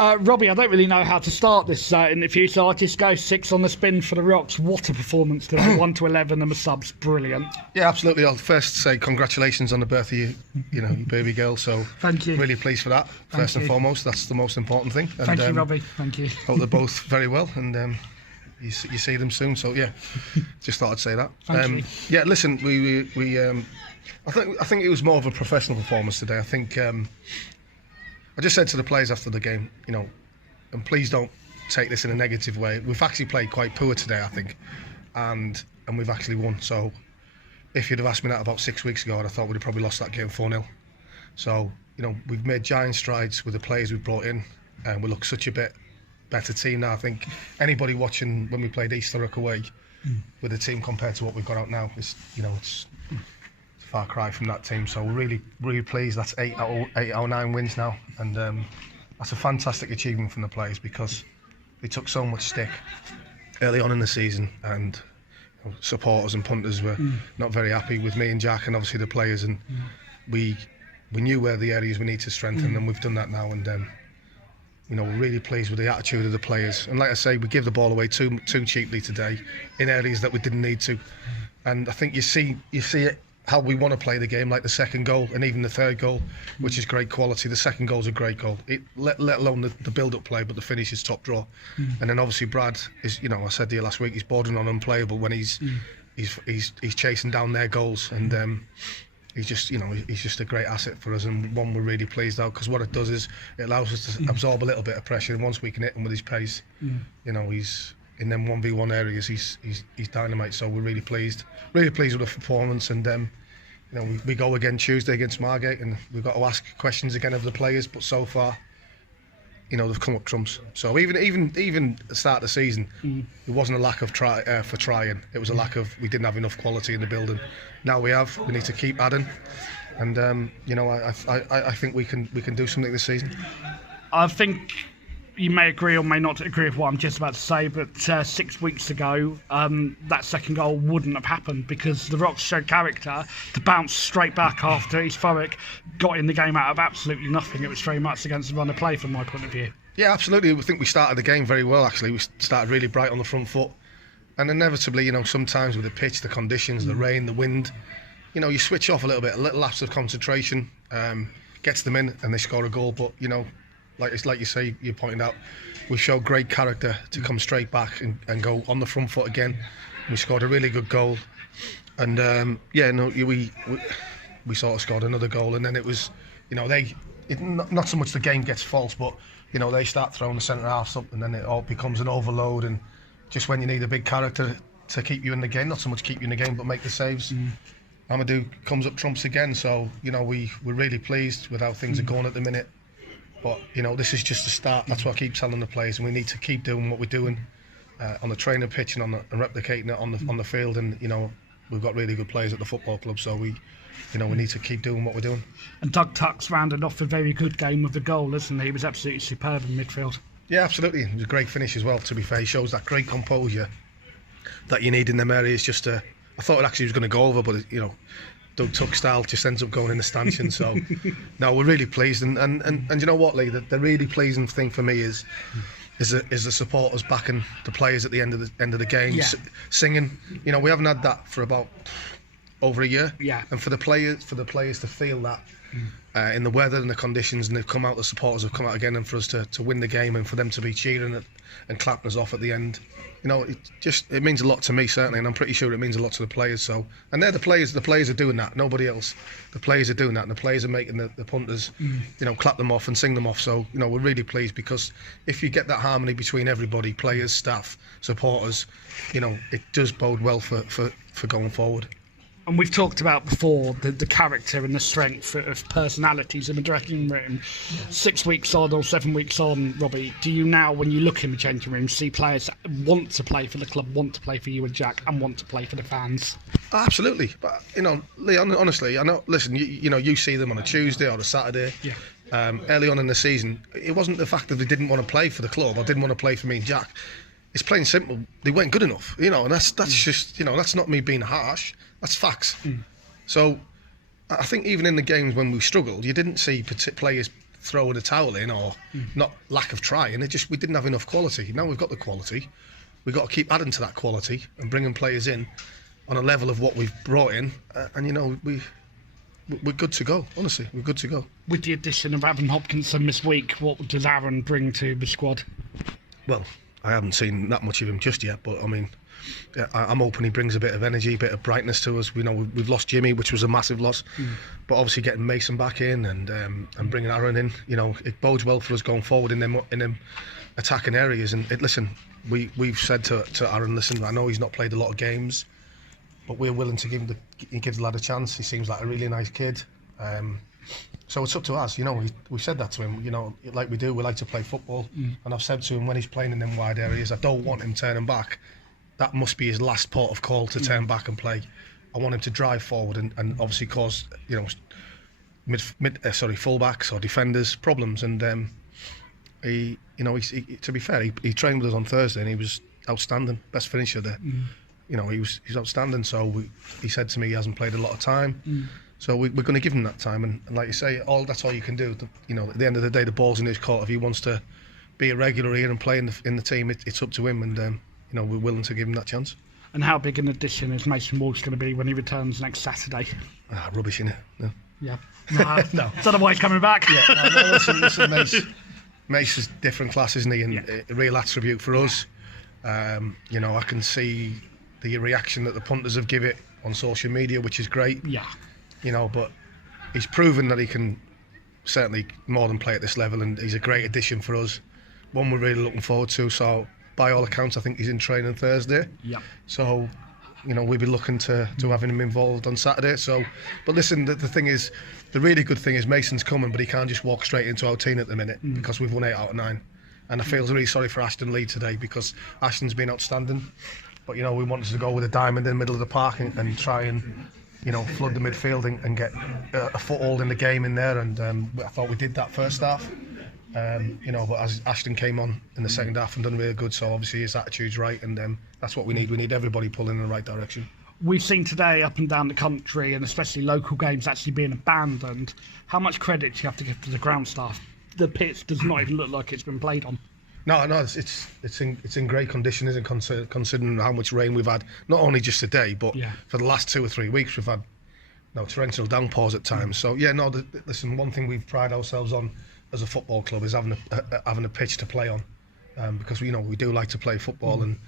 Robbie, I don't really know how to start this interview, so I'll just go 6 on the spin for the Rocks. What a performance today, 1 to 11 and the subs, brilliant. Yeah, absolutely. I'll first say congratulations on the birth of your baby girl. So thank you. Really pleased for that. First and foremost, that's the most important thing. And, thank you, Robbie. Thank you. Hope they're both very well, and you see them soon. So yeah, just thought I'd say that. Thank you. Yeah, listen, we I think it was more of a professional performance today. I think. I just said to the players after the game, and please don't take this in a negative way. We've actually played quite poor today, I think, and we've actually won. So if you'd have asked me that about 6 weeks ago, I'd have thought we'd have probably lost that game 4-0. So we've made giant strides with the players we've brought in, and we look such a bit better team now. I think anybody watching when we played East Thurrock away with the team compared to what we've got out now, it's a far cry from that team. So we're really, really pleased. That's 8 out of 9 wins now, and that's a fantastic achievement from the players because they took so much stick early on in the season, and supporters and punters were not very happy with me and Jack, and obviously the players, and we knew where the areas we need to strengthen, and we've done that now. And we're really pleased with the attitude of the players. And like I say, we give the ball away too cheaply today in areas that we didn't need to. And I think you see it. How we want to play the game, like the second goal and even the third goal, which is great quality. The second goal's a great goal, let alone the build-up play, but the finish is top draw. And then obviously Brad is, I said to you last week, he's bordering on unplayable when he's chasing down their goals, and he's just a great asset for us, and one we're really pleased out, because what it does is it allows us to absorb a little bit of pressure, and once we can hit him with his pace, he's in them 1v1 areas, he's dynamite. So we're really pleased with the performance, and we go again Tuesday against Margate, and we've got to ask questions again of the players, but so far they've come up trumps. So even at the start of the season, it wasn't a lack of trying, it was a lack of, we didn't have enough quality in the building. Now we need to keep adding, and I think we can do something this season. I think you may agree or may not agree with what I'm just about to say, but 6 weeks ago, that second goal wouldn't have happened because the Rocks showed character to bounce straight back after East Thurrock got in the game out of absolutely nothing. It was very much against the run of play from my point of view. Yeah, absolutely. I think we started the game very well, actually. We started really bright on the front foot. And inevitably, sometimes with the pitch, the conditions, the rain, the wind, you switch off a little bit, a little lapse of concentration, gets them in and they score a goal. But, like you say, you pointed out, we showed great character to come straight back and go on the front foot again. We scored a really good goal, and we sort of scored another goal, and then it was, not so much the game gets false, but they start throwing the centre halves up, and then it all becomes an overload. And just when you need a big character to keep you in the game, not so much keep you in the game, but make the saves. Amadou comes up trumps again, so we're really pleased with how things are going at the minute. But this is just a start. That's what I keep telling the players, and we need to keep doing what we're doing on the training pitch and and replicating it on the field. And we've got really good players at the football club, so we need to keep doing what we're doing. And Doug Tuck's rounded off a very good game with the goal, isn't he? He was absolutely superb in midfield. Yeah, absolutely. It was a great finish as well. To be fair, he shows that great composure that you need in them areas. I thought it actually was going to go over, but Doug Tuck style just ends up going in the stanchion. So no, we're really pleased, and you know what, Lee, the really pleasing thing for me is the supporters backing the players at the end of the game, singing. We haven't had that for about over a year. Yeah. And for the players to feel that in the weather and the conditions, and they've come out, the supporters have come out again, and for us to win the game and for them to be cheering and clapping us off at the end. It means a lot to me, certainly, and I'm pretty sure it means a lot to the players. So, and they're the players are doing that, nobody else. The players are doing that, and the players are making the punters, clap them off and sing them off. So, we're really pleased, because if you get that harmony between everybody, players, staff, supporters, it does bode well for going forward. And we've talked about before the character and the strength of personalities in the dressing room. 6 weeks on or 7 weeks on, Robbie, do you now, when you look in the changing room, see players that want to play for the club, want to play for you and Jack, and want to play for the fans? Absolutely. But, Lee, honestly, I know, listen, you see them on a Tuesday or a Saturday. Yeah. Early on in the season, it wasn't the fact that they didn't want to play for the club or didn't want to play for me and Jack. It's plain simple. They weren't good enough, and that's just, that's not me being harsh. That's facts. So I think even in the games when we struggled, you didn't see players throwing a towel in or not lack of trying. We didn't have enough quality. Now we've got the quality. We've got to keep adding to that quality and bringing players in on a level of what we've brought in, and you know we're good to go. Honestly, we're good to go. With the addition of Aaron Hopkinson this week, what does Aaron bring to the squad? Well, I haven't seen that much of him just yet, but I mean, I'm hoping he brings a bit of energy, a bit of brightness to us. We know we've lost Jimmy, which was a massive loss, but obviously getting Mason back in and bringing Aaron in, you know, it bodes well for us going forward in them attacking areas. And listen, we've said to Aaron, listen, I know he's not played a lot of games, but we're willing to give the lad a chance. He seems like a really nice kid. So it's up to us, you know. We said that to him, you know, like we do. We like to play football, and I've said to him when he's playing in them wide areas, I don't want him turning back. That must be his last port of call to turn back and play. I want him to drive forward and obviously cause, you know, fullbacks or defenders problems. And he, you know, to be fair, he trained with us on Thursday and he was outstanding, best finisher there. You know, he's outstanding. So he said to me he hasn't played a lot of time. So we're going to give him that time, and like you say, that's all you can do. You know, at the end of the day, the ball's in his court. If he wants to be a regular here and play in the team, it's up to him, and you know, we're willing to give him that chance. And how big an addition is Mason Ward's going to be when he returns next Saturday? Rubbish, innit? No. Yeah. No. Is that why he's coming back? Yeah. No, listen, Mace is different class, isn't he? And a real attribute for us. You know, I can see the reaction that the punters have given it on social media, which is great. Yeah. You know, but he's proven that he can certainly more than play at this level, and he's a great addition for us. One we're really looking forward to. So, by all accounts, I think he's in training Thursday. Yeah. So, you know, we'll be looking to having him involved on Saturday. So, but listen, the thing is, the really good thing is Mason's coming, but he can't just walk straight into our team at the minute because we've won 8 out of 9. And I feel really sorry for Ashton Lee today because Ashton's been outstanding. But, you know, we wanted to go with a diamond in the middle of the park and try and, you know, flood the midfield and get a foothold in the game in there, and I thought we did that first half. You know, but as Ashton came on in the second half and done really good, so obviously his attitude's right, and that's what we need. We need everybody pulling in the right direction. We've seen today up and down the country, and especially local games actually being abandoned. How much credit do you have to give to the ground staff? The pitch does not even look like it's been played on. No, it's in great condition, isn't it, considering how much rain we've had, not only just today, but for the last 2 or 3 weeks we've had torrential downpours at times. So listen, one thing we've prided ourselves on as a football club is having a pitch to play on, because we do like to play football, and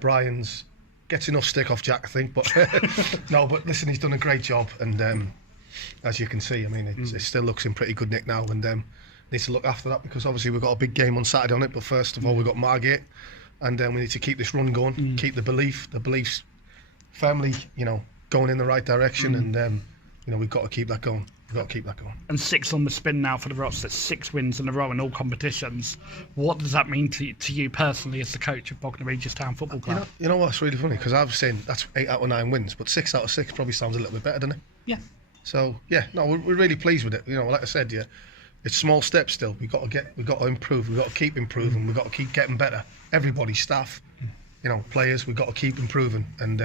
Brian's gets enough stick off Jack, I think, but but listen, he's done a great job, and as you can see, I mean, it still looks in pretty good nick now, and need to look after that because obviously we've got a big game on Saturday on it. But first of all, we've got Margate, and we need to keep this run going, keep the beliefs firmly, you know, going in the right direction, and you know, we've got to keep that going. We've got to keep that going. And 6 on the spin now for the Rocks. That's 6 wins in a row in all competitions. What does that mean to you personally as the coach of Bognor Regis Town Football Club? You know what's really funny, because I've seen that's 8 out of 9 wins, but 6 out of 6 probably sounds a little bit better, doesn't it? Yeah. So we're really pleased with it. You know, like I said, it's small steps still. We've got to improve. We've got to keep improving. We've got to keep getting better. Everybody, staff, you know, players. We've got to keep improving. And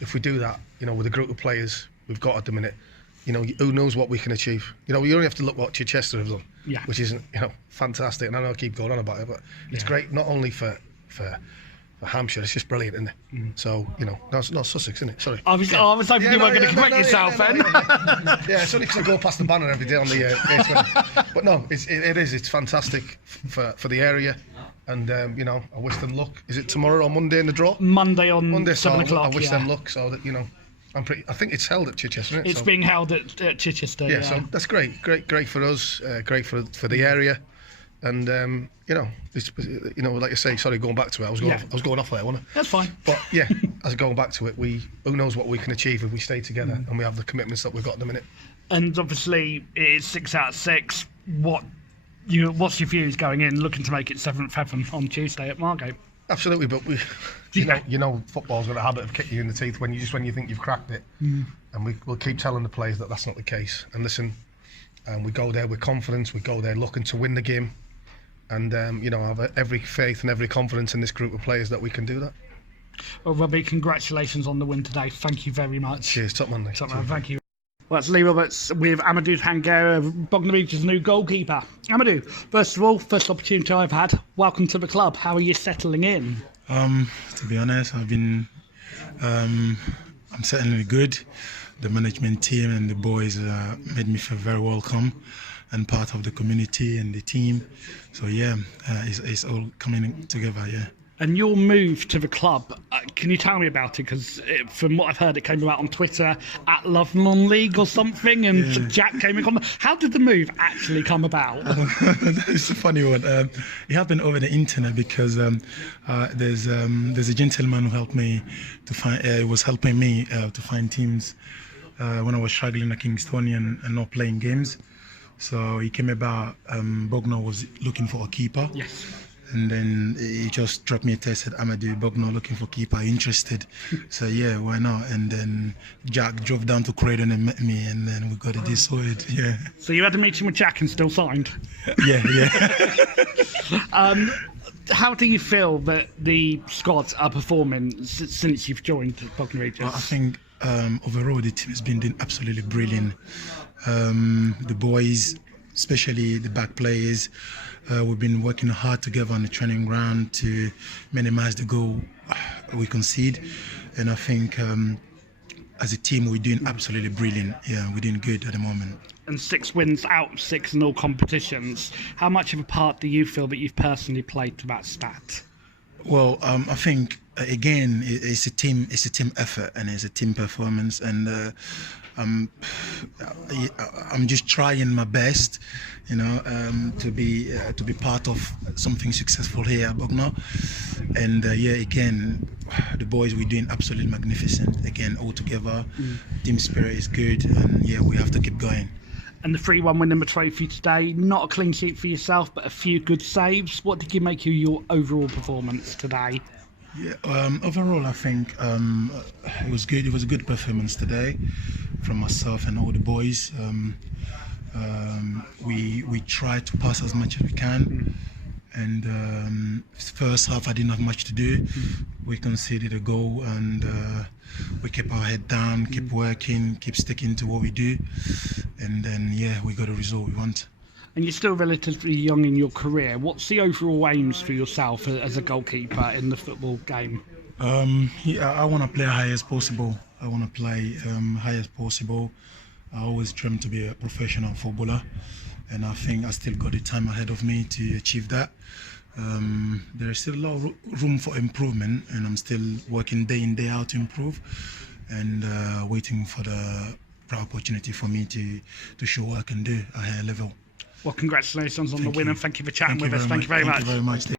if we do that, you know, with a group of players we've got at the minute, you know, who knows what we can achieve. You know, you only have to look what Chichester have done, which is, you know, fantastic. And I know I keep going on about it, but it's great not only for Hampshire, it's just brilliant, isn't it? So, you know, no, it's not Sussex, isn't it? Sorry. I was hoping you weren't going to correct yourself then. Yeah, it's only because I go past the banner every day on the A20. But no, it's fantastic for the area. And, you know, I wish them luck. Is it tomorrow or Monday in the draw? Monday 7 o'clock, I wish them luck so that, you know, I think it's held at Chichester, isn't it? It's being held at Chichester, yeah. So that's great for us, great for the area. And you know, like I say, sorry, going back to it, I was going off there, wasn't I? That's fine. But as going back to it, who knows what we can achieve if we stay together and we have the commitments that we've got at the minute. And obviously, it is 6 out of 6. What's your views going in, looking to make it 7th heaven on Tuesday at Margate? Absolutely, but you know, football's got a habit of kicking you in the teeth when you think you've cracked it, and we'll keep telling the players that that's not the case. And listen, we go there with confidence. We go there looking to win the game. And, you know, I have every faith and every confidence in this group of players that we can do that. Well, Robbie, congratulations on the win today. Thank you very much. Cheers, top man. Top man, thank you. Well, it's Lee Roberts with Amadou Tangara, Bognor Regis' new goalkeeper. Amadou, first of all, first opportunity I've had. Welcome to the club. How are you settling in? To be honest, I'm certainly good. The management team and the boys made me feel very welcome and part of the community and the team. So yeah, it's all coming together. Yeah. And your move to the club, can you tell me about it? Because from what I've heard, it came about on Twitter at Love Non-League or something, and Yeah. Jack came in. How did the move actually come about? It's a funny one. It happened over the internet because there's a gentleman who helped me to find. Was helping me to find teams when I was struggling at Kingstonian and not playing games. So he came about. Bognor was looking for a keeper. Yes. And then he just dropped me a text, said, Amadou, Bognor looking for keeper, interested. So yeah, why not? And then Jack drove down to Croydon and met me, and then we got it sorted. Yeah. So you had a meeting with Jack and still signed? Yeah. How do you feel that the squad are performing since you've joined Bognor Regis? Well, I think overall the team has been doing absolutely brilliant. The boys, especially the back players, we've been working hard together on the training ground to minimize the goal we concede. And I think as a team, we're doing absolutely brilliant. Yeah, we're doing good at the moment. And 6 wins out of 6 in all competitions. How much of a part do you feel that you've personally played to that stat? Well, I think again, it's a team effort and it's a team performance, and I'm just trying my best, to be part of something successful here at Bognor. And again, the boys, we're doing absolutely magnificent. Again, all together, team spirit is good, and yeah, we have to keep going. And the 3-1 win in the trophy today, not a clean sheet for yourself, but a few good saves. What did you make of your overall performance today? Yeah, overall, I think it was good. It was a good performance today from myself and all the boys. We tried to pass as much as we can. And first half, I didn't have much to do. We conceded a goal, and we kept our head down, keep working, keep sticking to what we do, and then we got a result we want. And you're still relatively young in your career. What's the overall aims for yourself as a goalkeeper in the football game? I want to play high as possible. I want to play high as possible. I always dreamt to be a professional footballer, and I think I still got the time ahead of me to achieve that. There is still a lot of room for improvement, and I'm still working day in, day out to improve, and waiting for the right opportunity for me to show what I can do at a higher level. Well, congratulations on the win, and thank you for chatting with us. Thank you very much. Thank you very much.